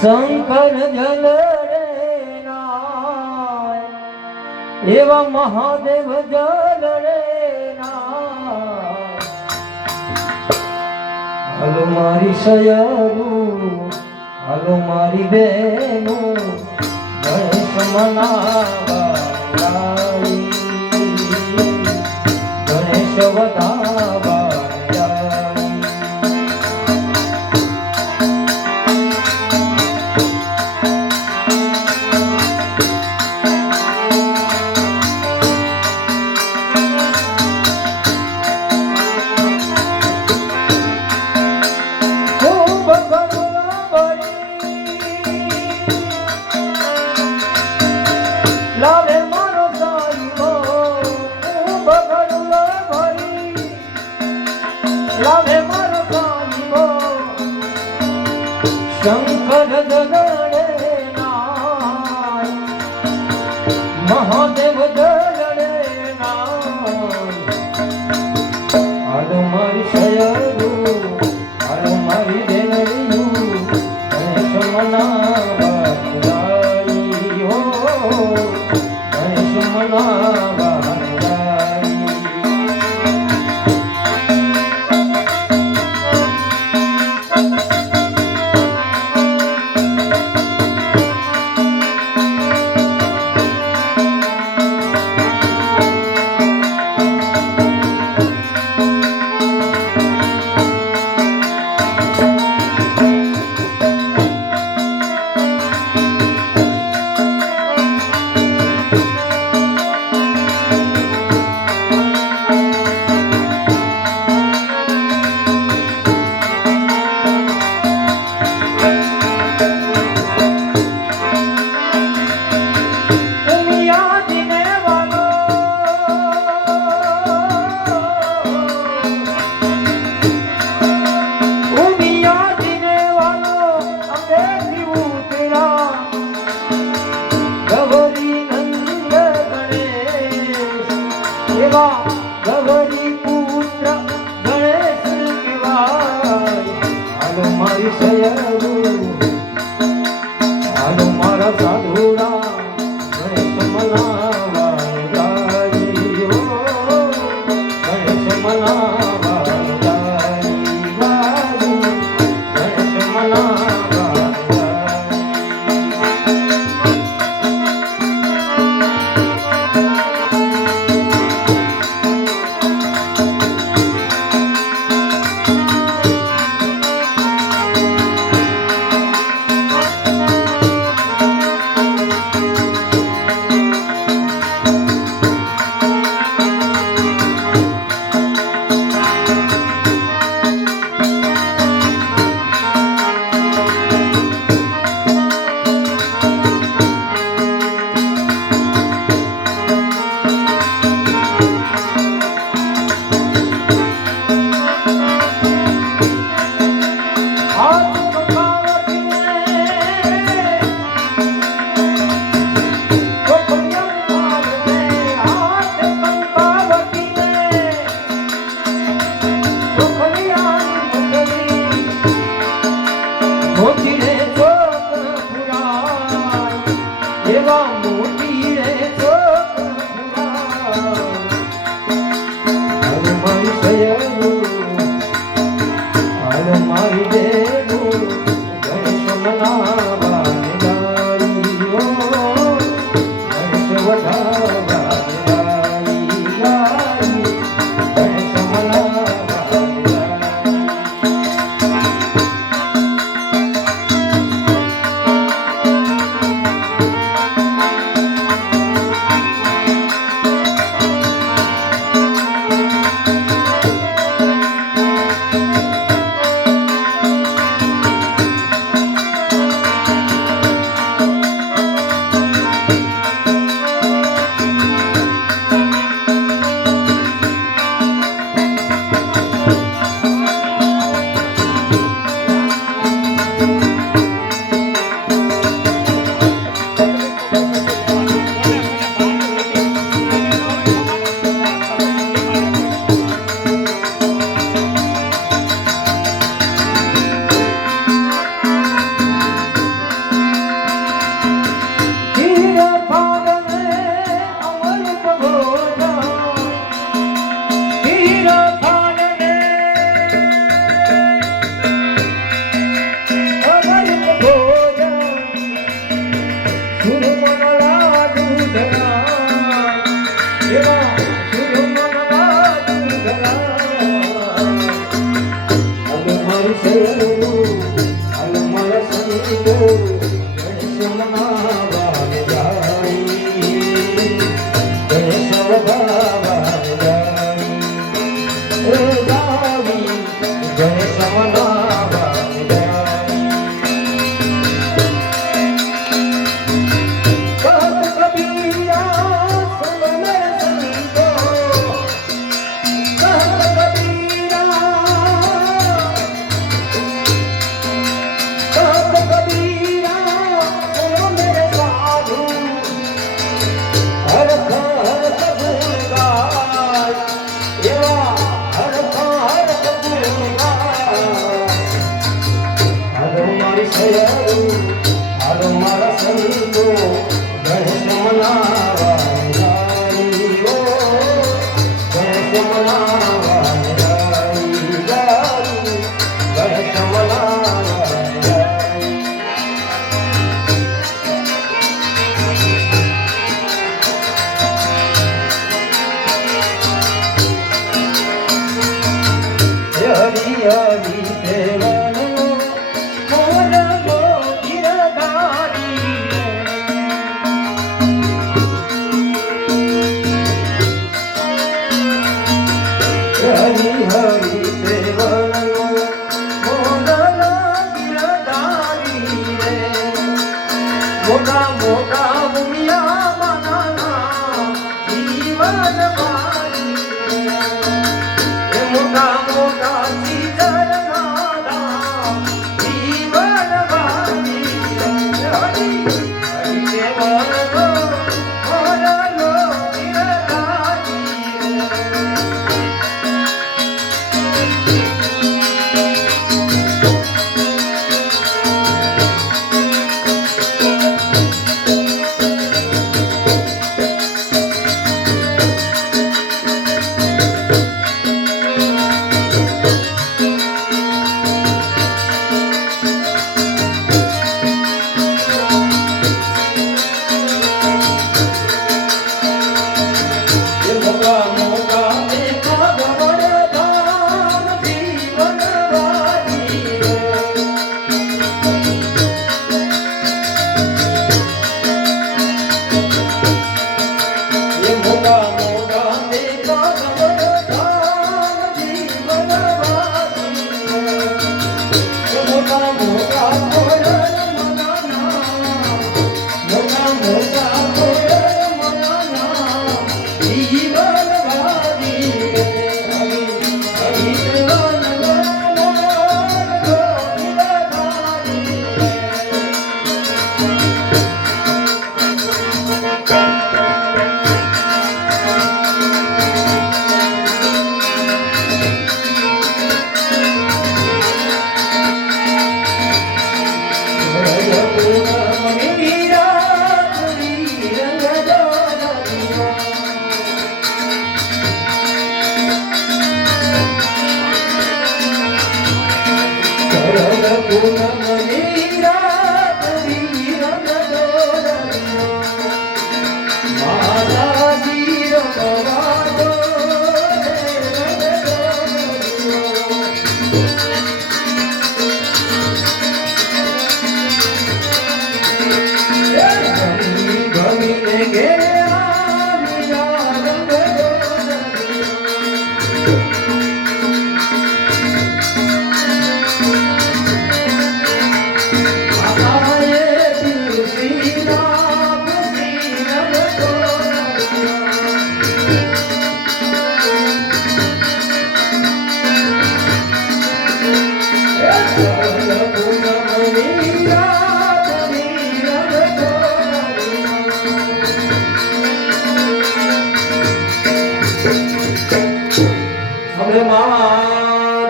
શંકર જલ રે એવા મહાદેવ જલ રે હાલો મારી સયરું, હાલો મારી બેનું, ગણેશ મનાવા ગણેશ વધાર શંકર દરણે મહાદેવ દર મારી You.